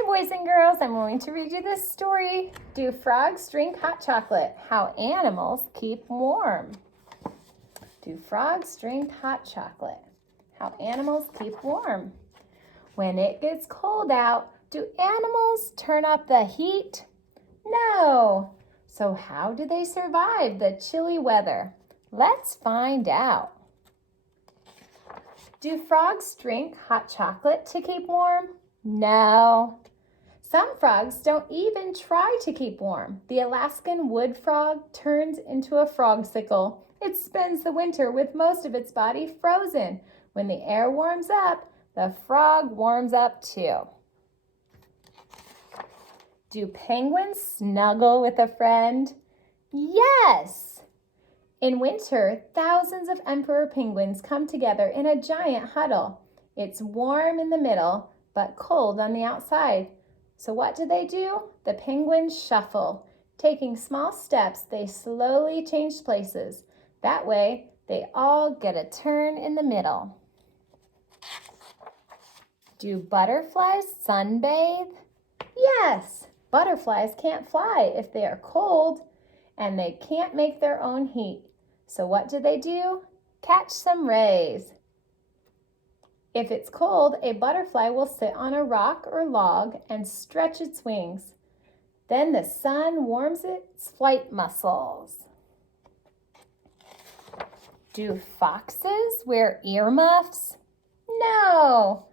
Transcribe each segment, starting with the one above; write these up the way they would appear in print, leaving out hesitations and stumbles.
Hi boys and girls, I'm going to read you this story. Do frogs drink hot chocolate? How animals keep warm. Do frogs drink hot chocolate? How animals keep warm. When it gets cold out, do animals turn up the heat? No. So how do they survive the chilly weather? Let's find out. Do frogs drink hot chocolate to keep warm? No. Some frogs don't even try to keep warm. The Alaskan wood frog turns into a frogsicle. It spends the winter with most of its body frozen. When the air warms up, the frog warms up too. Do penguins snuggle with a friend? Yes! In winter, thousands of emperor penguins come together in a giant huddle. It's warm in the middle, but cold on the outside. So what do? The penguins shuffle. Taking small steps, they slowly change places. That way, they all get a turn in the middle. Do butterflies sunbathe? Yes, butterflies can't fly if they are cold, and they can't make their own heat. So what do? Catch some rays. If it's cold, a butterfly will sit on a rock or log and stretch its wings. Then the sun warms its flight muscles. Do foxes wear earmuffs? No.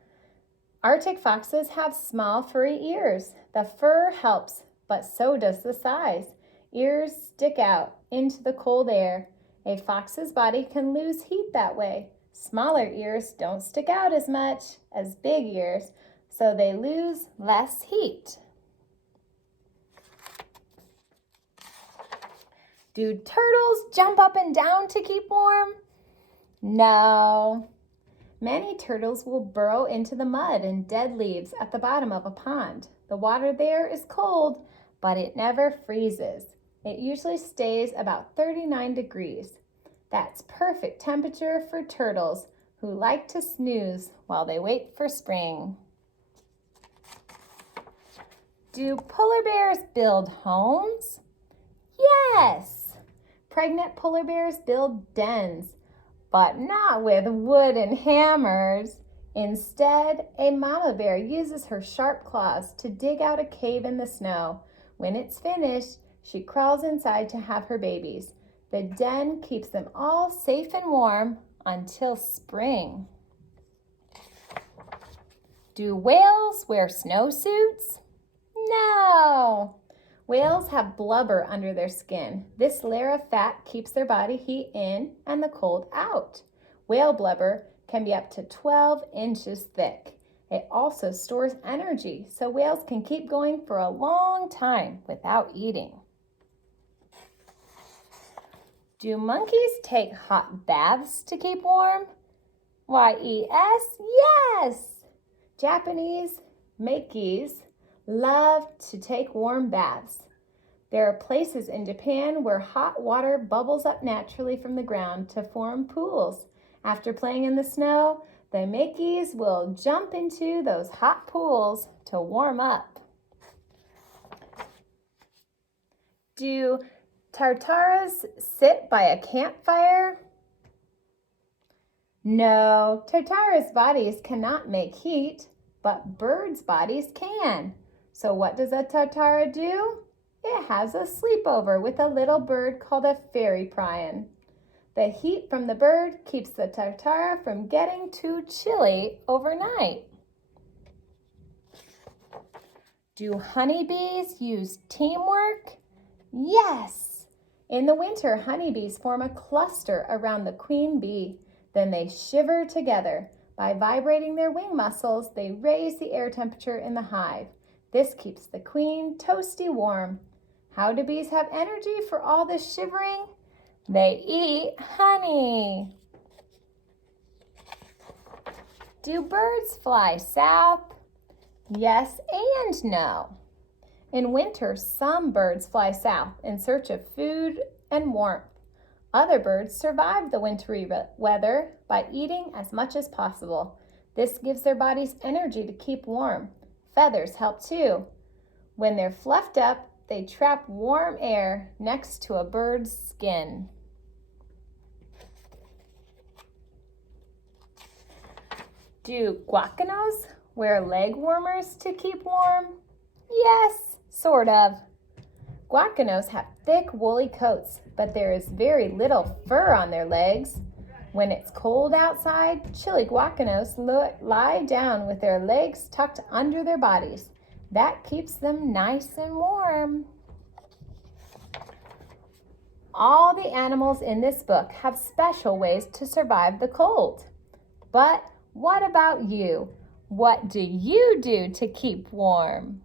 Arctic foxes have small furry ears. The fur helps, but so does the size. Ears stick out into the cold air. A fox's body can lose heat that way. Smaller ears don't stick out as much as big ears, so they lose less heat. Do turtles jump up and down to keep warm? No. Many turtles will burrow into the mud and dead leaves at the bottom of a pond. The water there is cold, but it never freezes. It usually stays about 39 degrees. That's perfect temperature for turtles who like to snooze while they wait for spring. Do polar bears build homes? Yes! Pregnant polar bears build dens, but not with wood and hammers. Instead, a mama bear uses her sharp claws to dig out a cave in the snow. When it's finished, she crawls inside to have her babies. The den keeps them all safe and warm until spring. Do whales wear snowsuits? No. Whales have blubber under their skin. This layer of fat keeps their body heat in and the cold out. Whale blubber can be up to 12 inches thick. It also stores energy, so whales can keep going for a long time without eating. Do monkeys take hot baths to keep warm? Yes! Japanese monkeys love to take warm baths. There are places in Japan where hot water bubbles up naturally from the ground to form pools. After playing in the snow, the monkeys will jump into those hot pools to warm up. Do Tartarus sit by a campfire? No, Tartarus bodies cannot make heat, but birds' bodies can. So what does a Tartara do? It has a sleepover with a little bird called a fairy prion. The heat from the bird keeps the Tartara from getting too chilly overnight. Do honeybees use teamwork? Yes! In the winter, honeybees form a cluster around the queen bee. Then they shiver together. By vibrating their wing muscles, they raise the air temperature in the hive. This keeps the queen toasty warm. How do bees have energy for all this shivering? They eat honey. Do birds fly south? Yes and no. In winter, some birds fly south in search of food and warmth. Other birds survive the wintry weather by eating as much as possible. This gives their bodies energy to keep warm. Feathers help too. When they're fluffed up, they trap warm air next to a bird's skin. Do guacanos wear leg warmers to keep warm? Yes, sort of. Guacanos have thick woolly coats, but there is very little fur on their legs. When it's cold outside, chilly guacanos lie down with their legs tucked under their bodies. That keeps them nice and warm. All the animals in this book have special ways to survive the cold. But what about you? What do you do to keep warm?